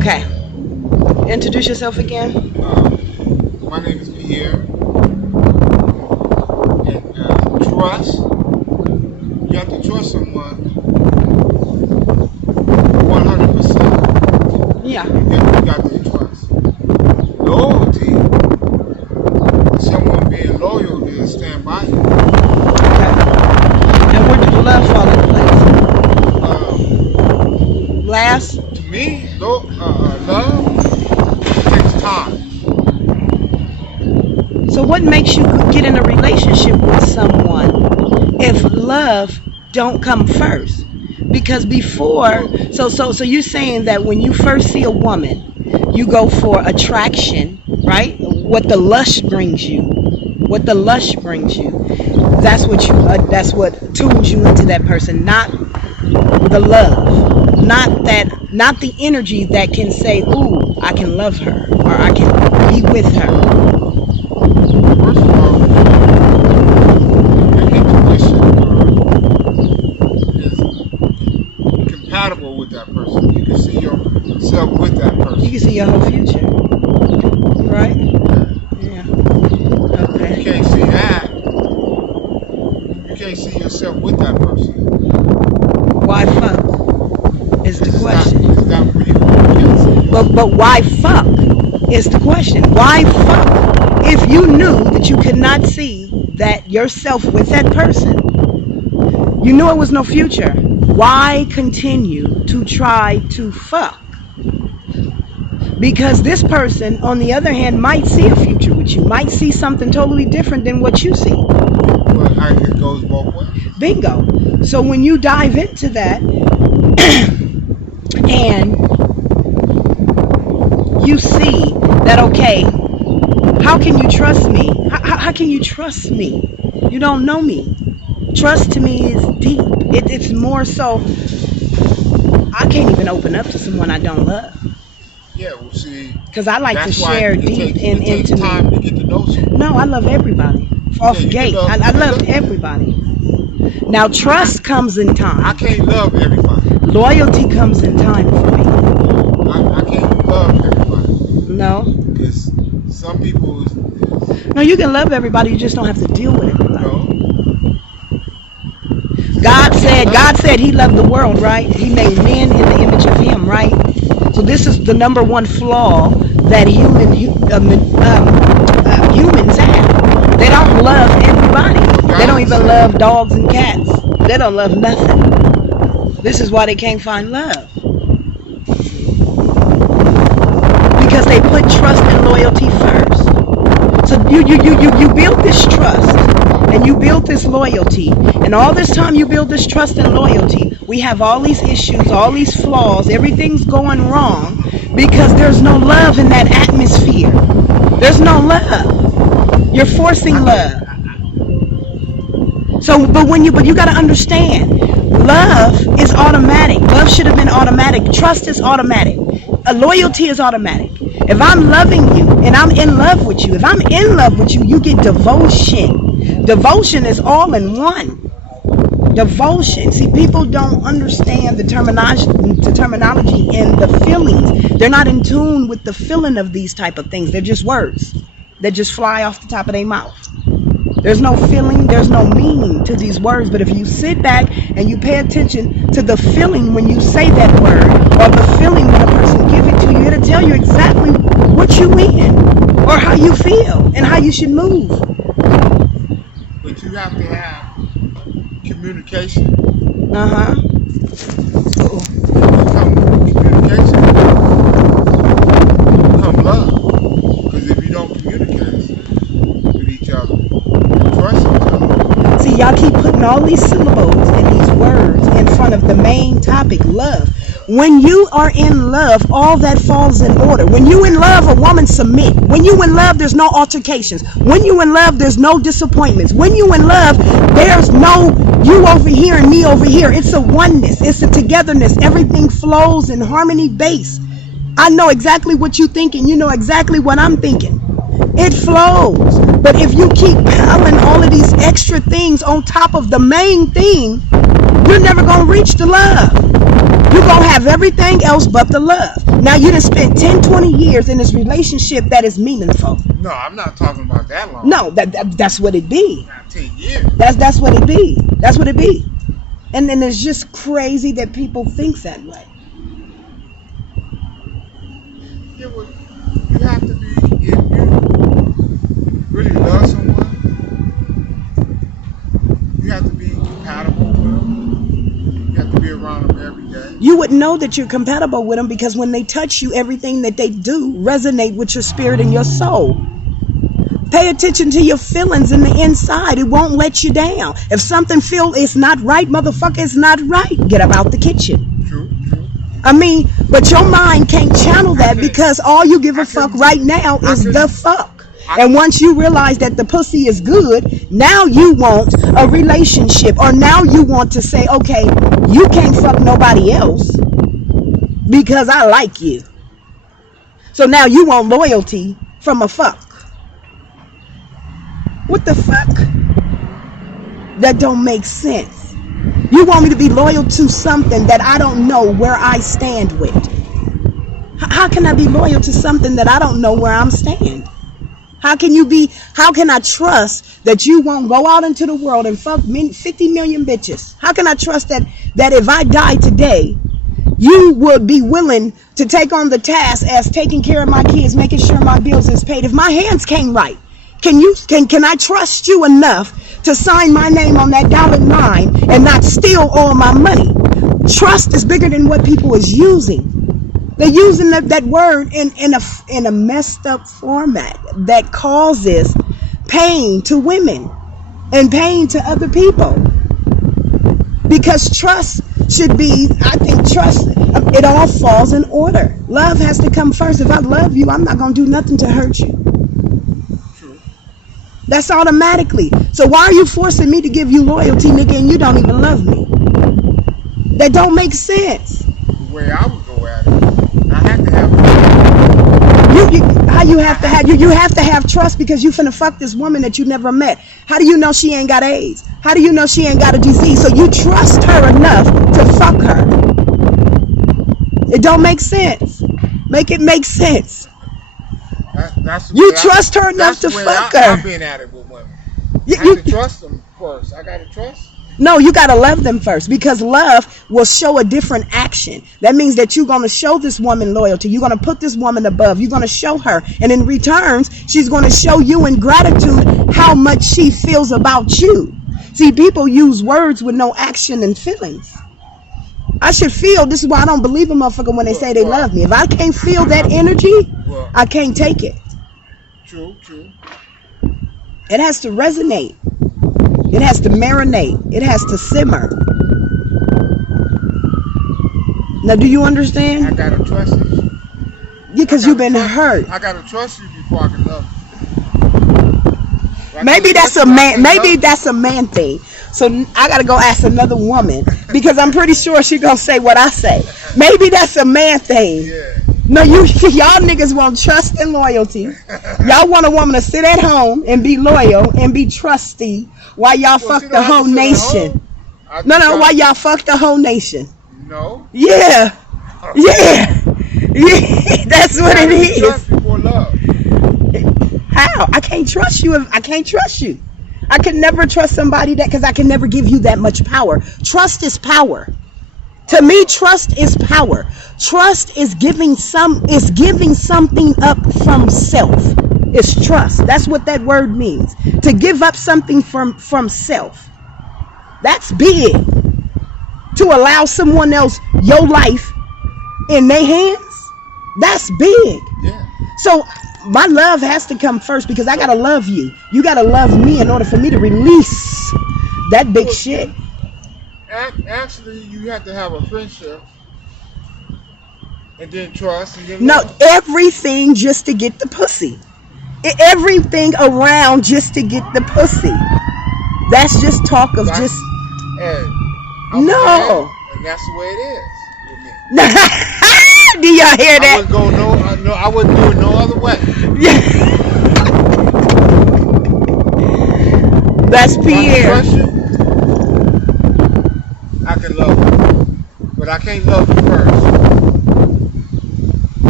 Okay. Introduce yourself again. My name is Pierre. And trust. You have to trust someone 100%. Yeah. You got to trust. Loyalty is someone being loyal to stand by you. Okay. And where did love fall into place? Last. To me, love takes time. So what makes you get in a relationship with someone if love don't come first? Because before, so you're saying that when you first see a woman, you go for attraction, right? What the lust brings you. What the lust brings you. That's what tunes you into that person, not the love, not the energy that can say, "Ooh, I can love her," or "I can be with her." First of all, your intuition is compatible with that person. You can see yourself with that person. You can see your whole future, right? Yeah. Okay. You can't see that. You can't see yourself with that person. Why fuck is the question. It's not for you. Can't see But why fuck is the question. Why fuck if you knew that you could not see that yourself with that person? You knew it was no future. Why continue to try to fuck? Because this person, on the other hand, might see a future with you, might see something totally different than what you see. But it goes both ways. Bingo. So when you dive into that and you see that, okay, how can you trust me? How can you trust me? You don't know me. Trust to me is deep. It's more so, I can't even open up to someone I don't love. Yeah, well, see. Because I like to share deep it takes into time me. to get to know someone. No, I love everybody. Off gate. I love everybody. Now, trust comes in time. I can't love everybody. Loyalty comes in time for me. I can't love everybody. No. Because some people No, you can love everybody. You just don't have to deal with everybody. know. God said He loved the world, right? He made men in the image of Him, right? So this is the number one flaw that humans have. They don't love everybody. They don't even love dogs and cats. They don't love nothing. This is why they can't find love. Because they put trust and loyalty first. So you build this trust and you build this loyalty, and all this time you build this trust and loyalty, we have all these issues, all these flaws, everything's going wrong because there's no love in that atmosphere. There's no love. You're forcing love. So, but you got to understand, love is automatic. Love should have been automatic. Trust is automatic. Loyalty is automatic. If I'm loving you and I'm in love with you, if I'm in love with you, you get devotion. Devotion is all in one. Devotion. See, people don't understand the terminology and the feelings. They're not in tune with the feeling of these type of things. They're just words that just fly off the top of their mouth. There's no feeling, there's no meaning to these words. But if you sit back and you pay attention to the feeling when you say that word, or the feeling when a person gives it to you, it'll tell you exactly what you in, or how you feel, and how you should move. But you have to have communication. Uh-huh. Come communication, come love. Because if you don't communicate with each other, trust each other. See, y'all keep putting all these syllables and these words in front of the main topic, love. When you are in love, all that falls in order. When you in love, a woman submit. When you in love, there's no altercations. When you in love, there's no disappointments. When you in love, there's no you over here and me over here. It's a oneness. It's a togetherness. Everything flows in harmony base. I know exactly what you're thinking. You know exactly what I'm thinking. It flows. But if you keep piling all of these extra things on top of the main thing, you're never going to reach the love. You're going to have everything else but the love. Now you done spent 10, 20 years in this relationship that is meaningful. No, I'm not talking about that long. No, that's what it be. Not 10 years. That's what it be. That's what it be. And then it's just crazy that people think that way. Yeah, well, you have to be, if you really love someone, you have to be compatible with them. You have to be around them every day. You would know that you're compatible with them because when they touch you, everything that they do resonate with your spirit and your soul. Pay attention to your feelings in the inside. It won't let you down. If something feels it's not right, motherfucker, it's not right. Get up out the kitchen. True. I mean, but your mind can't channel that because all you give a fuck right now is the fuck. And once you realize that the pussy is good, now you want a relationship, or now you want to say, okay, you can't fuck nobody else because I like you. So now you want loyalty from a fuck. What the fuck? That don't make sense. You want me to be loyal to something that I don't know where I stand with. How can I be loyal to something that I don't know where I'm stand? How can I trust that you won't go out into the world and fuck 50 million bitches? How can I trust that if I die today, you would be willing to take on the task as taking care of my kids, making sure my bills is paid? If my hands came right, can I trust you enough to sign my name on that dotted line and not steal all my money? Trust is bigger than what people is using. They're using that word in a messed up format that causes pain to women and pain to other people. Because trust should be, I think trust, it all falls in order. Love has to come first. If I love you, I'm not going to do nothing to hurt you. True. That's automatically. So why are you forcing me to give you loyalty, nigga, and you don't even love me? That don't make sense. The way I would go at it, I have to have you have to have trust because you finna fuck this woman that you never met. How do you know she ain't got AIDS? How do you know she ain't got a disease? So you trust her enough to fuck her. It don't make sense. Make it make sense. You trust her enough to fuck her. I've been at it with women. I have to trust them first. I gotta trust. No, you got to love them first, because love will show a different action. That means that you're going to show this woman loyalty. You're going to put this woman above. You're going to show her. And in returns, she's going to show you in gratitude how much she feels about you. See, people use words with no action and feelings. I should feel. This is why I don't believe a motherfucker when they say they love me. If I can't feel that energy, I can't take it. True. It has to resonate. It has to marinate. It has to simmer. Now, do you understand? I gotta trust you. Yeah, because you've been hurt. I gotta trust you before I can love you. Maybe that's a man. Maybe that's a man thing. So I gotta go ask another woman because I'm pretty sure she gonna say what I say. Maybe that's a man thing. Yeah. No, y'all niggas want trust and loyalty. Y'all want a woman to sit at home and be loyal and be trusty while y'all fuck the whole nation. No, while y'all fuck the whole nation. No. Yeah. That's what it is. Trust before love. How? I can't trust you if I can't trust you. I can never trust somebody because I can never give you that much power. Trust is power. To me, trust is power. Trust is giving something up from self. It's trust. That's what that word means. To give up something from self. That's big. To allow someone else your life in their hands, that's big. Yeah. So my love has to come first because I gotta love you. You gotta love me in order for me to release that big shit. Actually, you have to have a friendship, and then trust, and then No, love. everything just to get the pussy. Everything around just to get the pussy. That's just talk of just. No. And that's the way it is with me. Do y'all hear that? I wouldn't do it no other way. That's Pierre. If I can trust you, I can love you, but I can't love you first.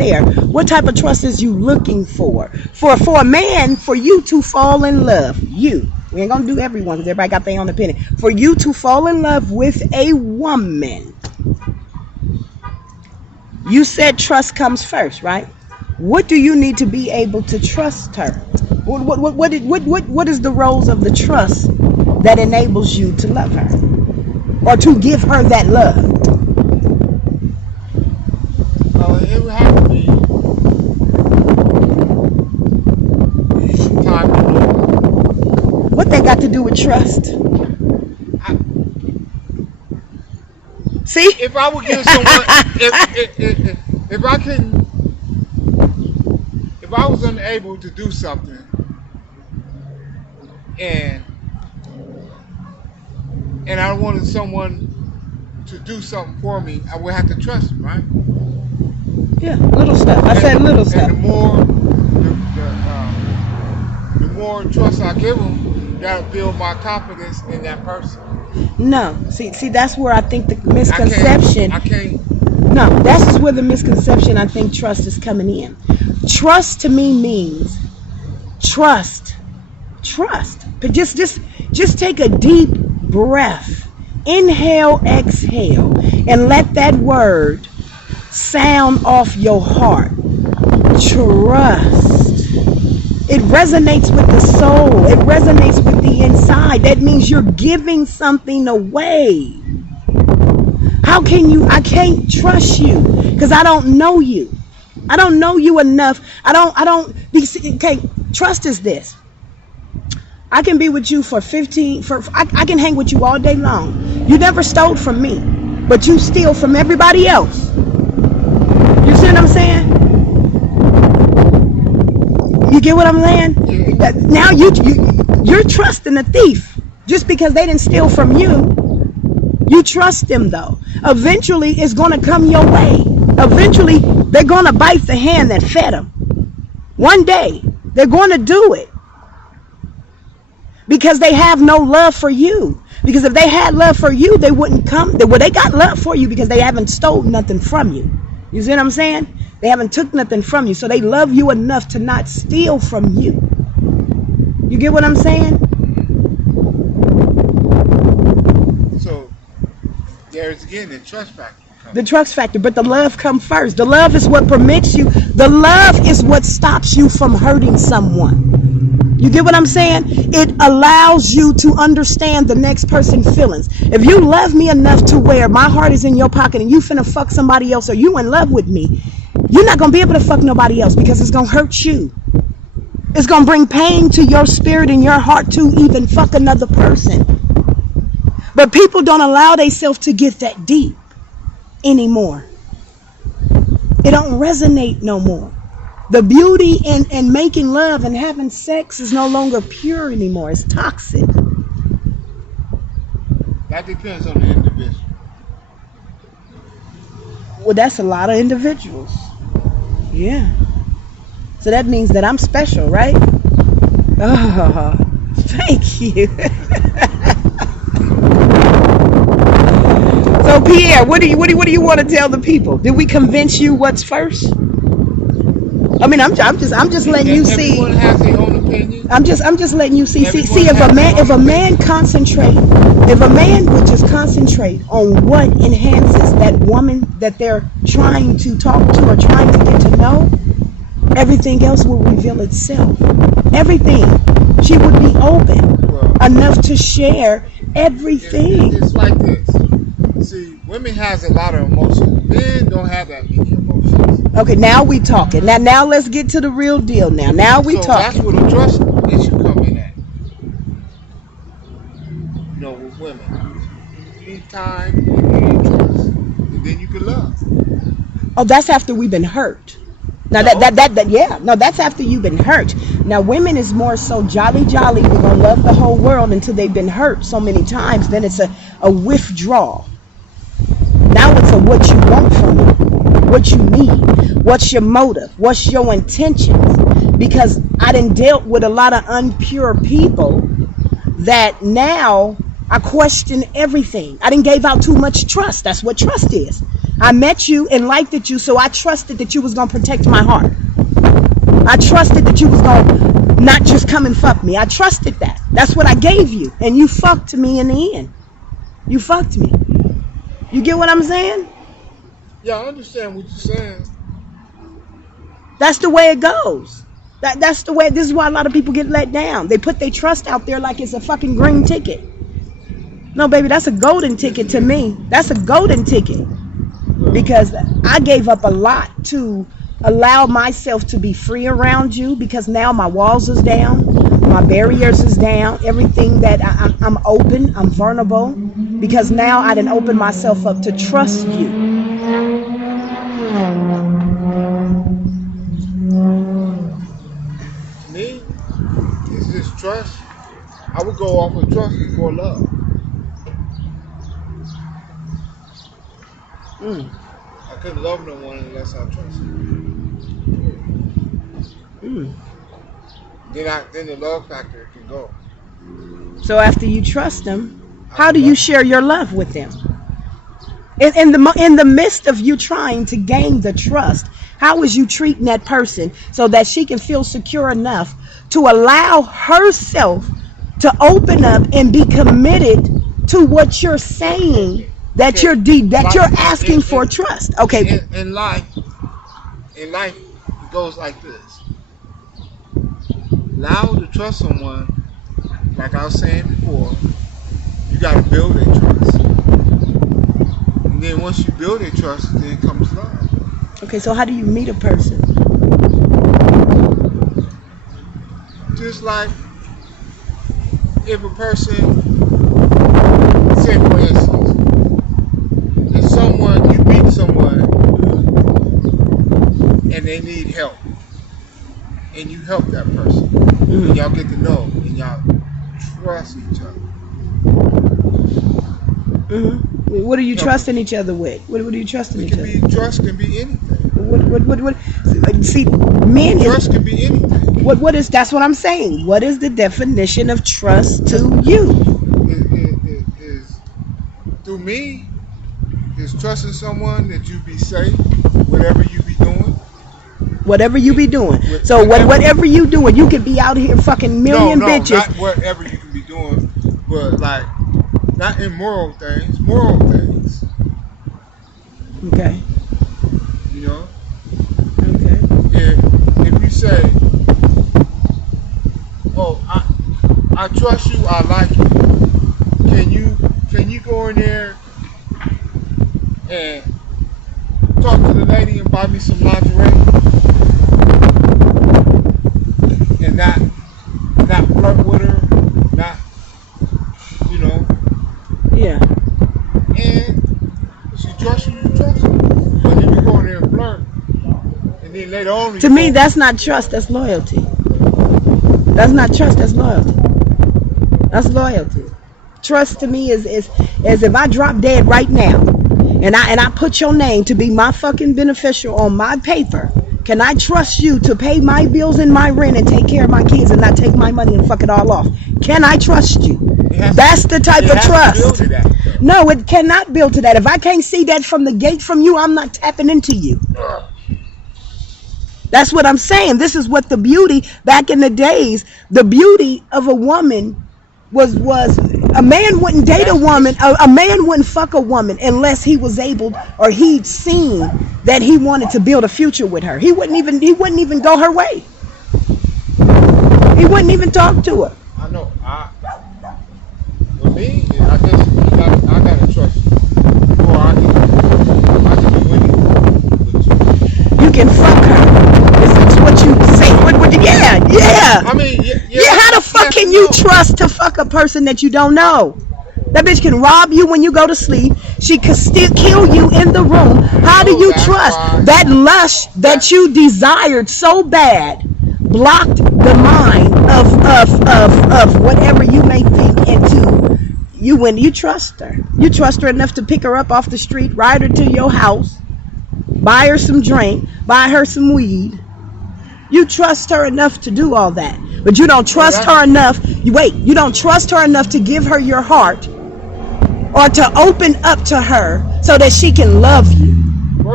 there. What type of trust is you looking for? For a man, for you to fall in love, we ain't gonna do everyone because everybody got their own opinion. For you to fall in love with a woman, you said trust comes first, right? What do you need to be able to trust her? What is the roles of the trust that enables you to love her or to give her that love? It would have to be some time to know. What they got to do with trust? See? If I would give someone, if I was unable to do something, and I wanted someone to do something for me, I would have to trust them, right? Yeah, little stuff. I said little stuff. And the more trust I give them, that'll build my confidence in that person. No, see, that's where I think the misconception. I can't. No, that's where the misconception. I think trust is coming in. Trust to me means trust. But just take a deep breath. Inhale, exhale, and let that word sound off your heart. Trust. It resonates with the soul. It resonates with the inside. That means you're giving something away. How can you? I can't trust you because I don't know you. I don't know you enough. Okay, trust is this. I can be with you for 15, I can hang with you all day long. You never stole from me, but you steal from everybody else. You see what I'm saying? You get what I'm saying? Now you're trusting a thief just because they didn't steal from you. You trust them though. Eventually it's going to come your way. Eventually they're going to bite the hand that fed them. One day they're going to do it. Because they have no love for you. Because if they had love for you, they wouldn't come. Well, they got love for you because they haven't stole nothing from you. You see what I'm saying? They haven't took nothing from you. So they love you enough to not steal from you. You get what I'm saying? So there's again the trust factor. The trust factor. But the love comes first. The love is what permits you. The love is what stops you from hurting someone. You get what I'm saying? It allows you to understand the next person's feelings. If you love me enough to where my heart is in your pocket and you finna fuck somebody else or you in love with me, you're not gonna be able to fuck nobody else because it's gonna hurt you. It's gonna bring pain to your spirit and your heart to even fuck another person. But people don't allow themselves to get that deep anymore. It don't resonate no more. The beauty in making love and having sex is no longer pure anymore. It's toxic. That depends on the individual. Well, that's a lot of individuals. Yeah. So that means that I'm special, right? Oh, thank you. So Pierre, what do you want to tell the people? Did we convince you what's first? I mean, I'm just letting you see. Everyone has their own opinion. I'm just letting you see. See, if a man would just concentrate on what enhances that woman that they're trying to talk to or trying to get to know, everything else will reveal itself. Everything. She would be open enough to share everything. It's like this. See, women has a lot of emotions. Men don't have that many emotions. Okay, now we talking. Now let's get to the real deal. Now we talking. That's where the trust issue come in at. You know, with women, you need time, you need trust, and then you can love. Oh, that's after we've been hurt. Now that's after you've been hurt. Now women is more so jolly. We're gonna love the whole world until they've been hurt so many times. Then it's a withdrawal. Now it's a what you want from me, what you need, what's your motive, what's your intentions. Because I done dealt with a lot of impure people that now I question everything. I done gave out too much trust. That's what trust is. I met you and liked you, so I trusted that you was going to protect my heart. I trusted that you was going to not just come and fuck me. I trusted that. That's what I gave you. And you fucked me in the end. You fucked me. You get what I'm saying? Yeah, I understand what you're saying. That's the way it goes. That's the way. This is why a lot of people get let down. They put their trust out there like it's a fucking green ticket. No, baby, that's a golden ticket to me. That's a golden ticket. Because I gave up a lot to allow myself to be free around you, because now my walls is down, my barriers is down, everything that I'm open, I'm vulnerable, because now I didn't open myself up to trust you. Me, is this trust? I would go off of trust before love. I couldn't love no one unless I trusted. Then the love factor can go. So after you trust them, how do you share your love with them? In the midst of you trying to gain the trust, how is you treating that person so that she can feel secure enough to allow herself to open up and be committed to what you're saying, that you're asking for trust? Okay. In life, it goes like this. Allow to trust someone, like I was saying before, you got to build a trust. And then once you build a trust, then comes love. Okay, so how do you meet a person? Just like if a person, say for instance, if you meet someone and they need help, and you help that person, and y'all get to know, and y'all trust each other. What are you trusting each other with? What are you trusting each other? Trust can be anything. What? See, men. Trust can be anything. What is? That's what I'm saying. What is the definition of trust to you? It is through me. Is trusting someone that you be safe, whatever you be doing. Whatever you be doing. So whatever you doing, you could be out here fucking million bitches. Not whatever you can be doing, but like not immoral things, moral things. Okay. You know. Okay. If you say, "Oh, I trust you, I like you," can you go in there and talk to the lady and buy me some lingerie? And not flirt with her, not, you know. Yeah. And if she trusts you, you trust her. But if you go in there and flirt, and then later on, to me, that's not trust. That's loyalty. That's not trust. That's loyalty. That's loyalty. Trust to me is if I drop dead right now, and I put your name to be my fucking beneficial on my paper. Can I trust you to pay my bills and my rent and take care of my kids and not take my money and fuck it all off? Can I trust you? That's the type of trust. No, it cannot build to that. If I can't see that from the gate from you, I'm not tapping into you. That's what I'm saying. This is what the beauty, back in the days, the beauty of a woman was a man wouldn't date a woman, a man wouldn't fuck a woman unless he was able, or he'd seen that he wanted to build a future with her. He wouldn't even go her way. He wouldn't even talk to her. I know. With me, I guess I gotta trust you before I can do anything with you. You can fuck her. This is what you say. Yeah. I mean, How the fuck can you trust to fuck a person that you don't know? That bitch can rob you when you go to sleep. She could still kill you in the room. How do you trust? That lust that you desired so bad blocked the mind of whatever you may think into you when you trust her. You trust her enough to pick her up off the street, ride her to your house, buy her some drink, buy her some weed. You trust her enough to do all that. But you don't trust her enough. You don't trust her enough to give her your heart or to open up to her so that she can love you.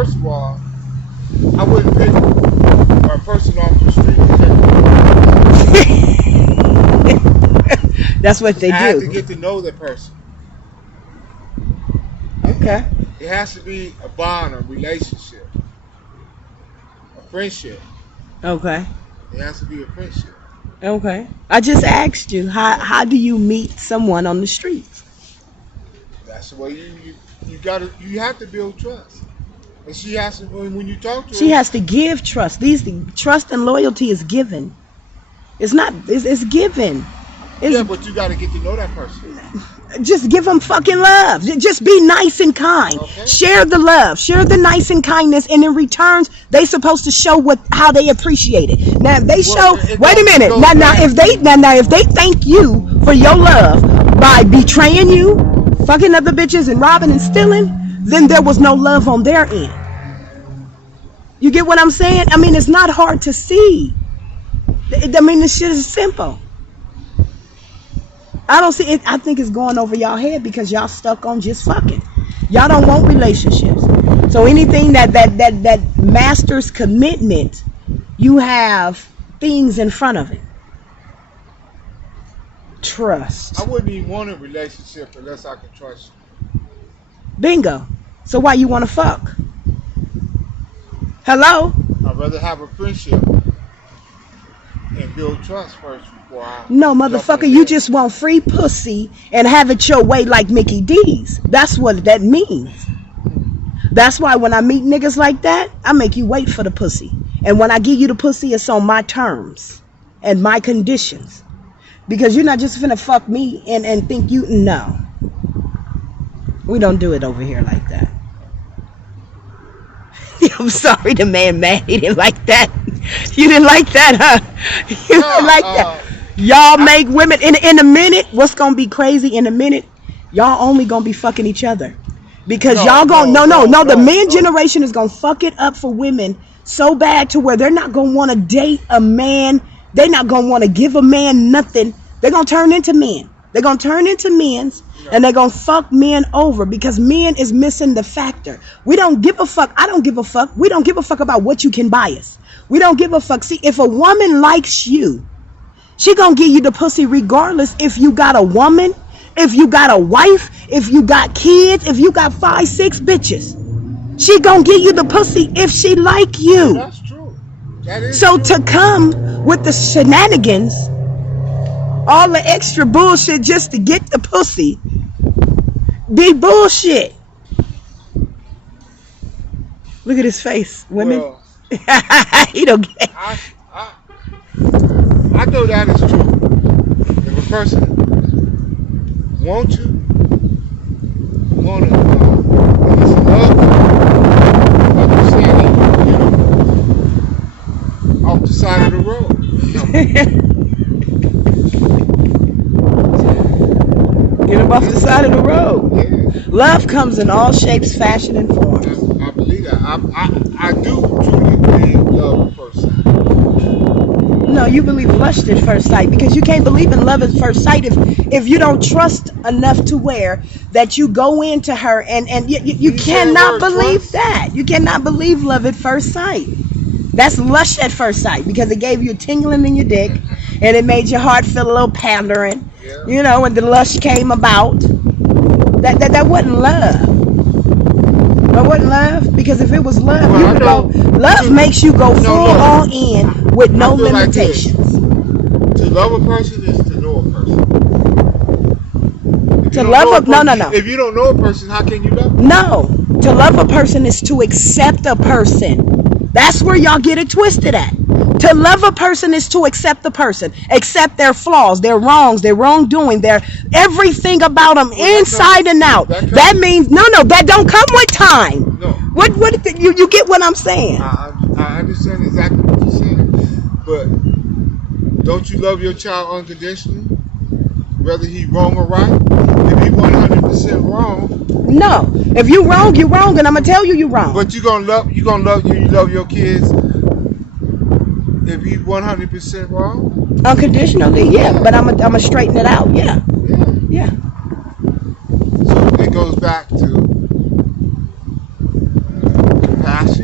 first of all, I wouldn't pick a person off the street. That's what they I have to do. get to know the person. Okay. It has to be a bond, a relationship, a friendship. Okay. It has to be a friendship. Okay. I just asked you, how do you meet someone on the street? That's the way you have to build trust. And she has to, when you talk to She her, has to give trust. Trust and loyalty is given. It's not. It's given. yeah, but you got to get to know that person. Just give them fucking love. Just be nice and kind. Okay. Share the love. Share the nice and kindness, and in returns, they supposed to show how they appreciate it. Now, if they show. Wait a minute. Now, if they thank you for your love by betraying you, fucking other bitches, and robbing and stealing, then there was no love on their end. You get what I'm saying? I mean, it's not hard to see. I mean, this shit is simple. I don't see it. I think it's going over y'all head because y'all stuck on just fucking. Y'all don't want relationships. So anything that masters commitment, you have things in front of it. Trust. I wouldn't even want a relationship unless I could trust you. Bingo. So why you want to fuck? Hello? I'd rather have a friendship and build trust first before I. No, motherfucker, you just want free pussy and have it your way like Mickey D's. That's what that means. That's why when I meet niggas like that, I make you wait for the pussy. And when I give you the pussy, it's on my terms and my conditions. Because you're not just finna fuck me and think you. No. We don't do it over here like that. I'm sorry, the man mad. He didn't like that. You didn't like that, huh? You didn't like that. Y'all make women in a minute. What's gonna be crazy in a minute? Y'all only gonna be fucking each other because y'all gonna no. The men generation is gonna fuck it up for women so bad to where they're not gonna want to date a man. They're not gonna want to give a man nothing. They're gonna turn into men. They're gonna turn into men's. And they're gonna fuck men over because men is missing the factor. We don't give a fuck. I don't give a fuck. We don't give a fuck about what you can buy us. We don't give a fuck. See, if a woman likes you, she gonna give you the pussy regardless if you got a woman, if you got a wife, if you got kids, if you got 5, 6 bitches. She gonna give you the pussy if she like you. That's true. That is so true. To come with the shenanigans, all the extra bullshit just to get the pussy, be bullshit. Look at his face, women. Well, he don't get. I know that is true. If a person wants you, want to, it's love, like you said, off the side of the road. Get him off the side of the road. Yeah. Love comes in all shapes, fashion, and forms. I believe that. I do truly believe love at first sight. No, you believe lust at first sight because you can't believe in love at first sight if you don't trust enough to where that you go into her and you cannot believe trust? That. You cannot believe love at first sight. That's lust at first sight because it gave you a tingling in your dick and it made your heart feel a little pandering. Yeah. You know, when the lust came about. That wasn't love. That wasn't love because if it was love, love makes you go full all in with no limitations. Like to love a person is to know a person. No. If you don't know a person, how can you love them? No. To love a person is to accept a person. That's where y'all get it twisted at. To love a person is to accept the person, accept their flaws, their wrongs, their wrongdoing, their everything about them inside and out. That means that don't come with time. No. What you get what I'm saying? I understand exactly what you're saying, but don't you love your child unconditionally, whether he wrong or right? If he 100% wrong. No, if you wrong, you're wrong, and I'm gonna tell you wrong. But you love your kids. If he's 100% wrong? Unconditionally, yeah. But I'm a straighten it out, yeah. Yeah. So it goes back to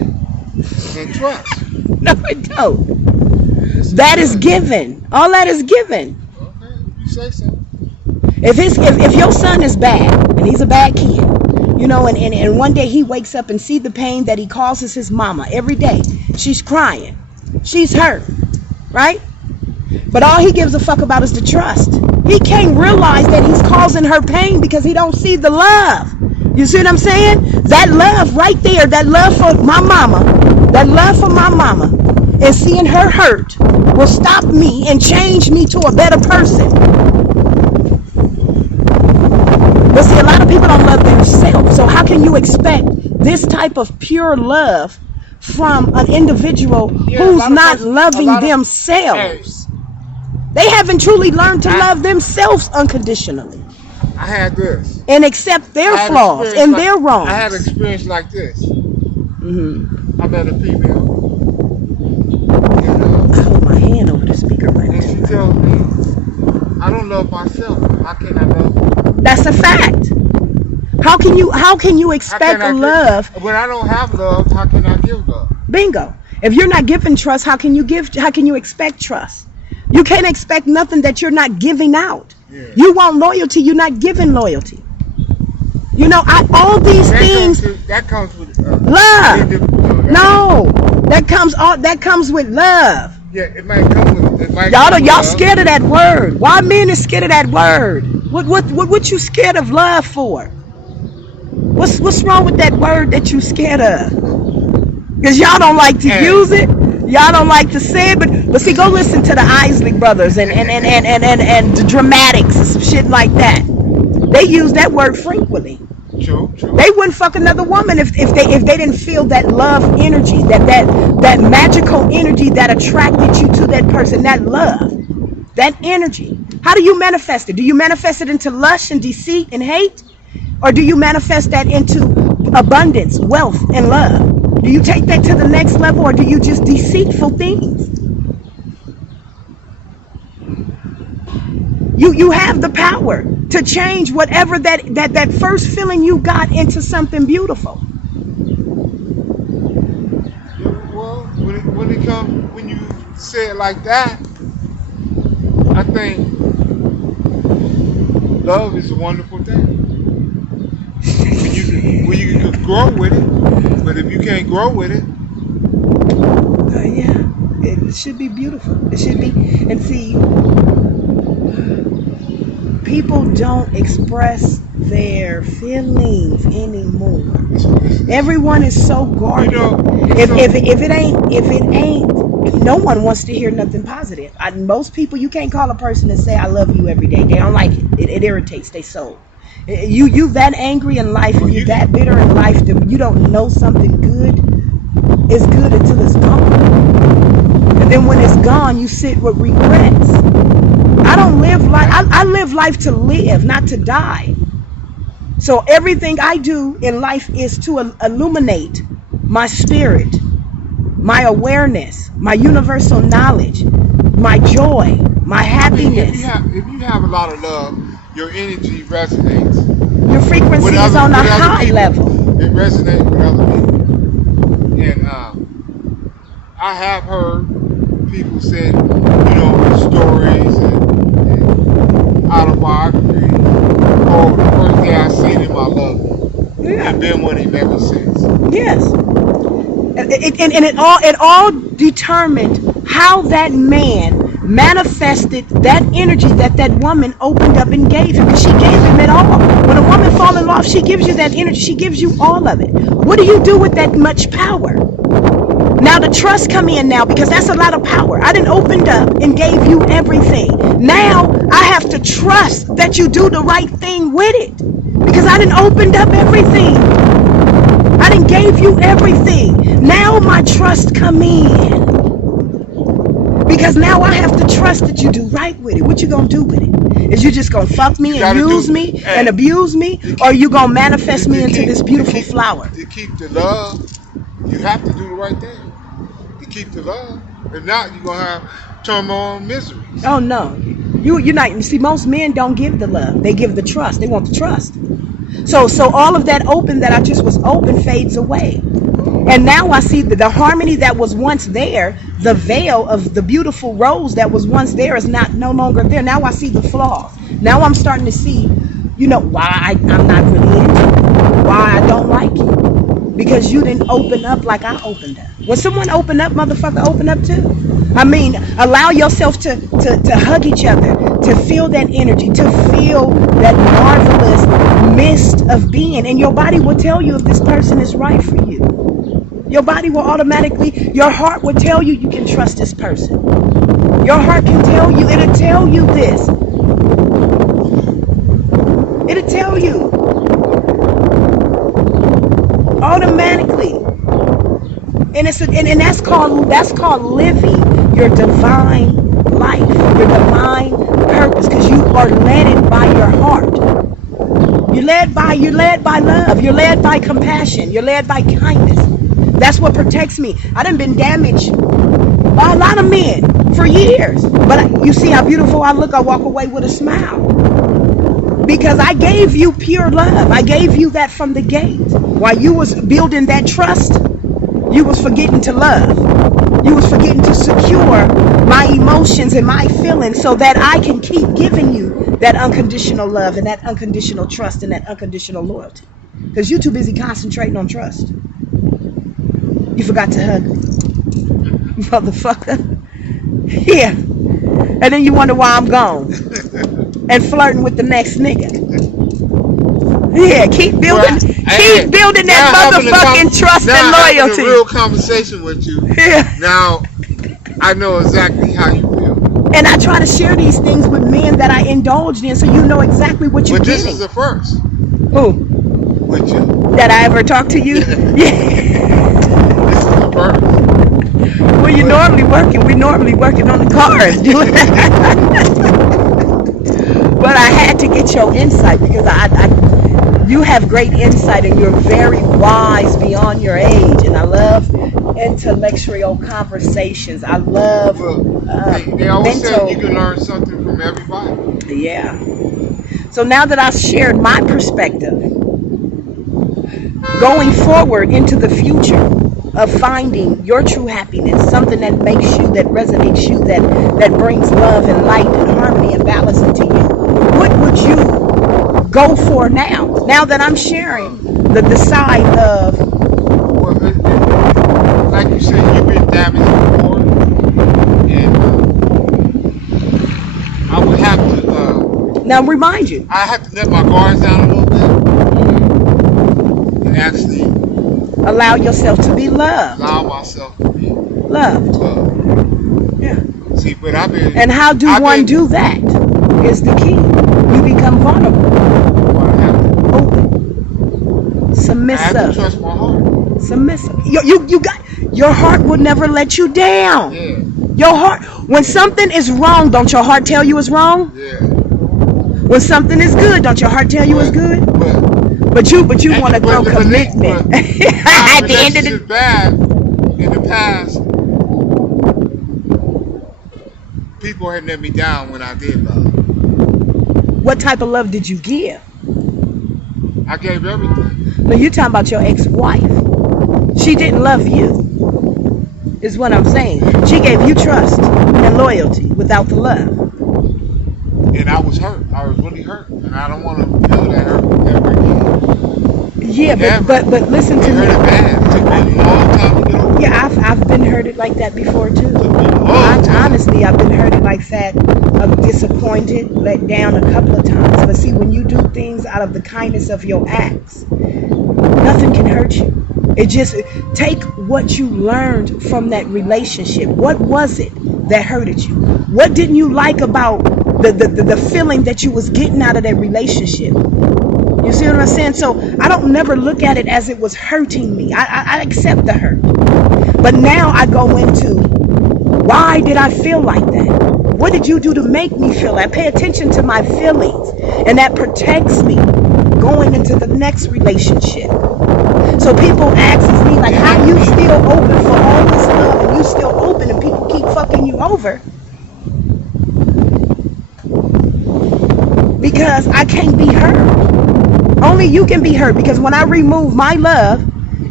and trust. No, it don't. Yes, it That is does. given. All that is given. Okay, you say so. If your son is bad and he's a bad kid, you know, and one day he wakes up and see the pain that he causes his mama every day. She's crying. She's hurt. Right? But all he gives a fuck about is the trust. He can't realize that he's causing her pain because he don't see the love. You see what I'm saying? That love right there, that love for my mama, and seeing her hurt will stop me and change me to a better person. But see, a lot of people don't love themselves. So how can you expect this type of pure love from an individual who's not loving themselves? They haven't truly learned to love themselves unconditionally. I had this. And accept their flaws and their wrongs. I had an experience like this. Mm-hmm. I met a female. I hold my hand over the speaker right and she tells me, I don't love myself. How can I love you? That's a fact. How can you expect love when I don't have love? How can I give love? Bingo. If you're not giving trust, how can you expect trust? You can't expect nothing that you're not giving out. Yeah. You want loyalty, you're not giving loyalty. You know, all these things. That comes with love. That comes with love. Yeah, it might come with. Y'all scared of that word. Why men is scared of that word? What you scared of love for? What's wrong with that word that you scared of? Because y'all don't like to use it. Y'all don't like to say it, but see, go listen to the Isley Brothers and the Dramatics and shit like that. They use that word frequently. True. They wouldn't fuck another woman if they didn't feel that love energy, that magical energy that attracted you to that person, that love, that energy. How do you manifest it? Do you manifest it into lust and deceit and hate? Or do you manifest that into abundance, wealth, and love? Do you take that to the next level, or do you just deceitful things? You have the power to change whatever that first feeling you got into something beautiful. Well, when you say it like that, I think love is a wonderful thing. When you can grow with it, but if you can't grow with it, yeah, it should be beautiful. It should be. And see, people don't express their feelings anymore. Everyone is so guarded. If it ain't, no one wants to hear nothing positive. Most people, you can't call a person and say I love you every day. They don't like it. It irritates their soul. You that angry in life, and you that bitter in life that you don't know something good is good until it's gone. And then when it's gone, you sit with regrets. I don't live life. I live life to live, not to die. So everything I do in life is to illuminate my spirit, my awareness, my universal knowledge, my joy, my happiness. If you have a lot of love, your energy resonates. Your frequency is on a high level. It resonates with other people. And I have heard people say, stories and autobiographies. Oh, the first day I seen him, I loved him. Yeah. And been with him ever since. Yes. It all determined how that man manifested that energy that woman opened up and gave him, because she gave him it all. When a woman falls in love, she gives you that energy. She gives you all of it. What do you do with that much power? Now the trust come in now, because that's a lot of power. I done opened up and gave you everything. Now I have to trust that you do the right thing with it, because I done opened up everything. I done gave you everything. Now my trust come in. Because now I have to trust that you do right with it. What you gonna do with it? Is you just gonna fuck me and use me and abuse me? Or you gonna manifest me into this beautiful flower? To keep the love, you have to do the right thing. To keep the love. If not, you're gonna have turmoil and misery. Oh no. You're not. You see, most men don't give the love. They give the trust. They want the trust. So all of that open that I just was open fades away. And now I see the harmony that was once there. The veil of the beautiful rose that was once there is no longer there. Now I see the flaws. Now I'm starting to see, why I'm not really into you. Why I don't like you. Because you didn't open up like I opened up. When someone open up, motherfucker, open up too. I mean, allow yourself to hug each other, to feel that energy, to feel that marvelous mist of being. And your body will tell you if this person is right for you. Your body will automatically, your heart will tell you can trust this person. Your heart can tell you, it'll tell you this. It'll tell you. Automatically. And that's called living your divine life, your divine purpose, because you are led by your heart. You're led by love. You're led by compassion. You're led by kindness. That's what protects me. I done been damaged by a lot of men for years. But you see how beautiful I look? I walk away with a smile. Because I gave you pure love. I gave you that from the gate. While you was building that trust, you was forgetting to love. You was forgetting to secure my emotions and my feelings so that I can keep giving you that unconditional love and that unconditional trust and that unconditional loyalty. Because you're too busy concentrating on trust. You forgot to hug me. Motherfucker. Yeah. And then you wonder why I'm gone. And flirting with the next nigga. Yeah, keep building that motherfucking trust and loyalty. Having a real conversation with you. Yeah. Now I know exactly how you feel. And I try to share these things with men that I indulged in so you know exactly what you're getting. But this is the first. Who? With you. That I ever talked to you? Yeah. This is the first. Well, we're normally working on the cars. But I had to get your insight because you have great insight and you're very wise beyond your age. And I love intellectual conversations. I love they always say you can learn something from everybody. Yeah. So now that I've shared my perspective, going forward into the future of finding your true happiness, something that makes you, that resonates you, that brings love and light and harmony and balance into you, what would you go for now? Now that I'm sharing the side of... Well, like you said, you've been damaged before, and I would have to... now remind you. I have to let my guards down a little bit, and actually... allow yourself to be loved. Allow myself to be loved. Yeah. See, but I've been... And how do one do that? Is the key. You become vulnerable. Open. Submissive. I have to trust my heart. Submissive. You got... Your heart will never let you down. Yeah. Your heart... When something is wrong, don't your heart tell you it's wrong? Yeah. When something is good, don't your heart tell you it's good? But you want to throw commitment. At the end of the bad in the past, people had let me down when I did love. What type of love did you give? I gave everything. No, you're talking about your ex-wife. She didn't love you, is what I'm saying. She gave you trust and loyalty without the love. And I was hurt. I was really hurt, and I don't want to feel that hurt ever again. Yeah, but listen to me. It bad. It took me a long time to get over. Yeah, I've been hurted like that before too. Honestly, I've been hurted like that. I'm disappointed, let down a couple of times. But see, when you do things out of the kindness of your acts, nothing can hurt you. It just take what you learned from that relationship. What was it that hurted you? What didn't you like about the feeling that you was getting out of that relationship? You see what I'm saying? So I don't never look at it as it was hurting me. I accept the hurt. But now I go into, why did I feel like that? What did you do to make me feel that? Pay attention to my feelings. And that protects me going into the next relationship. So people ask me, like, how you still open for all this love and you still open and people keep fucking you over? Because I can't be hurt. Only you can be hurt, because when I remove my love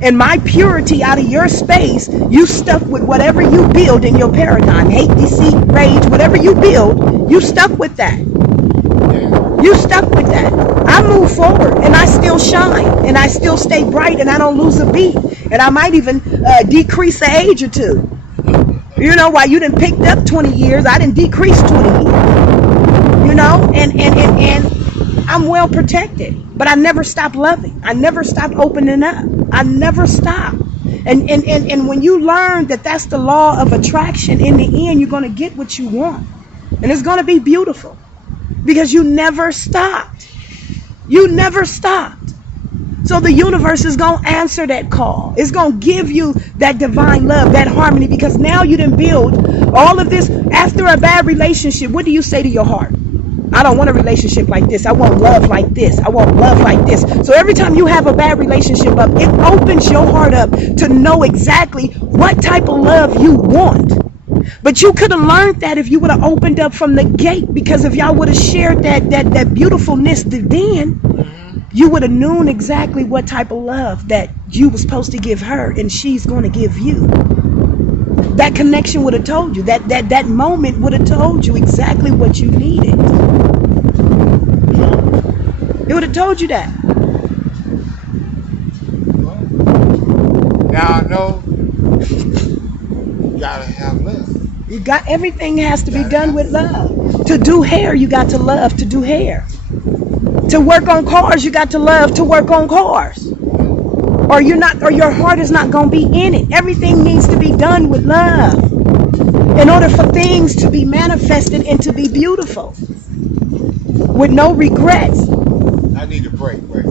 and my purity out of your space, you stuck with whatever you build in your paradigm. Hate, deceit, rage, whatever you build, you stuck with that. You stuck with that. I move forward and I still shine and I still stay bright and I don't lose a beat. And I might even decrease an age or two. You know, while you done picked up 20 years, I didn't decrease 20 years. You know, and I'm well protected. But I never stop loving. I never stop opening up. I never stop. And when you learn that that's the law of attraction, in the end, you're going to get what you want. And it's going to be beautiful. Because you never stopped. You never stopped. So the universe is going to answer that call. It's going to give you that divine love, that harmony. Because now you done build all of this. After a bad relationship, what do you say to your heart? I don't want a relationship like this. I want love like this. I want love like this. So every time you have a bad relationship up, it opens your heart up to know exactly what type of love you want. But you could have learned that if you would have opened up from the gate, because if y'all would have shared that beautifulness then, you would have known exactly what type of love that you were supposed to give her and she's going to give you. That connection would have told you, that moment would have told you exactly what you needed. It would have told you that. Now I know you gotta have love. You got, everything has to be done with love. To do hair, you got to love to do hair. To work on cars, you got to love to work on cars. Or you're not, or your heart is not going to be in it. Everything needs to be done with love in order for things to be manifested and to be beautiful with no regrets. I need a break.